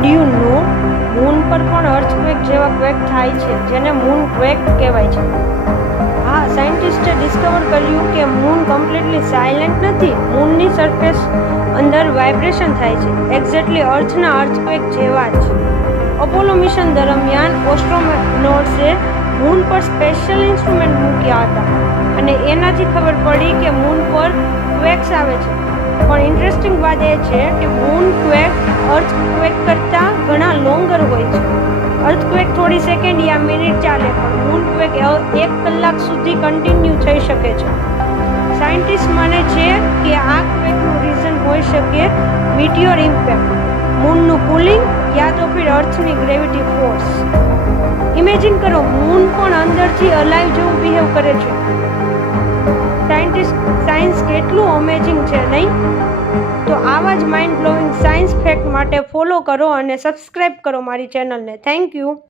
Did you know moon પર પણ earthquake જેવા ક્વેક થાય છે, જેને મૂન ક્વેક કહેવાય છે. હા, સાયન્ટિસ્ટે ડિસ્કવર કર્યું કે મૂન કમ્પ્લીટલી સાયલેન્ટ નથી. મૂનની સરફેસ અંદર વાઇબ્રેશન થાય છે, એક્ઝેક્ટલી અર્થના અર્થક્વેક જેવા જ. અપોલો મિશન દરમિયાન એસ્ટ્રોનોટ્સે મૂન પર સ્પેશિયલ ઇન્સ્ટ્રુમેન્ટ મૂક્યા હતા અને એનાથી ખબર પડી કે મૂન પર ક્વેક્સ આવે છે. પણ ઇન્ટરેસ્ટિંગ વાત એ છે કે મૂન ક્વેક અર્થક્વેક કરતાં ઘણા લોંગર હોય છે. અર્થક્વેક થોડી સેકન્ડ યા મિનિટ ચાલે, પણ મૂન ક્વેક 1 કલાક સુધી કન્ટિન્યુ થઈ શકે છે. સાયન્ટિસ્ટ માને છે કે આ ક્વેકનું રીઝન હોઈ શકે મીટિયોર ઇમ્પેક્ટ, મૂનનું કુલિંગ યા તો ફિર અર્થની ગ્રેવિટી ફોર્સ. ઇમેજિન કરો, મૂન પણ અંદરથી અલાઇવ જેવું બિહેવ કરે છે. સાયન્સ કેટલું અમેઝિંગ છે, નહીં? તો આવા જ માઇન્ડ બ્લોઇંગ સાયન્સ ફેક્ટ માટે ફોલો કરો અને સબસ્ક્રાઇબ કરો મારી ચેનલને. Thank you.